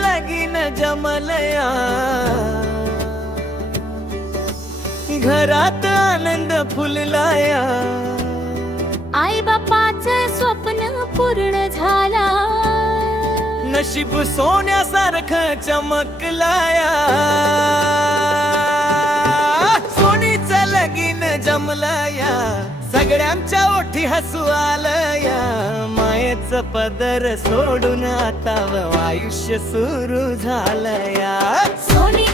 लगीन जमलया घरात आनंद फुललाया आई बापाचं स्वप्न पूर्ण झाला. नशीब सोन्यासारखं चमकलाया सोनीचं लगीन जमलया सगळ्यांच्या ओठी हसू आलया आईच पदर सोडून आता आयुष्य सुरू झालं या सोनी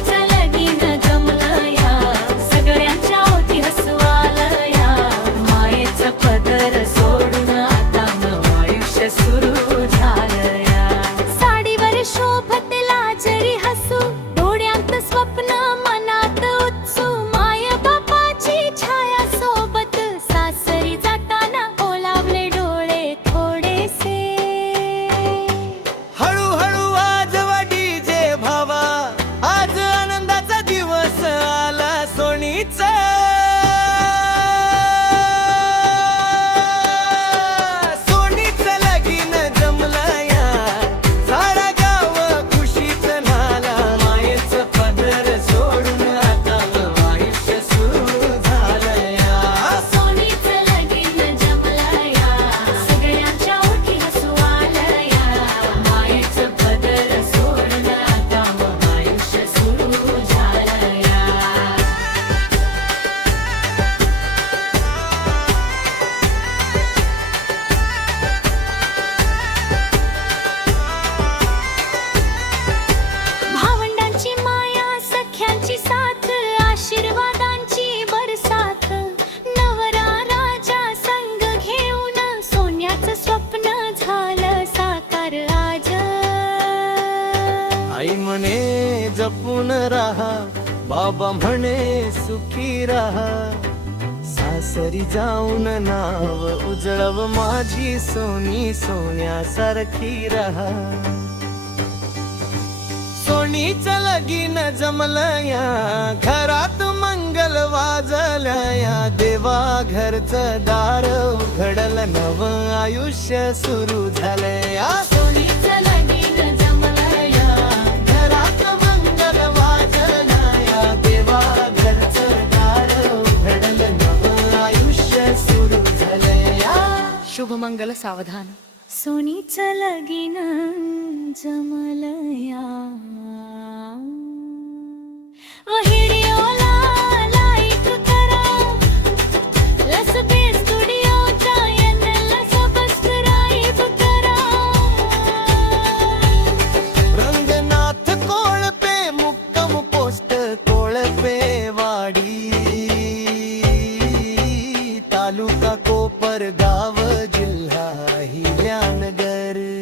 आई म्हणे जपून राहा. बाबा म्हणे सुखी राहा. सासरी जाऊन नाव उजळव माझी सोनी सोन्यासारखी राहा. सोनीचं लगीन जमलया घरात मंगल वाजल्या देवा घरचं दार उघडल नव आयुष्य सुरू झालया शुभमंगल सावधान सोनीचं लगीन जमलया रंगनाथ कोळपे मुक्कम पोस्ट कोळपे वाडी तालुका कोपर गाव राहिल्या नगर.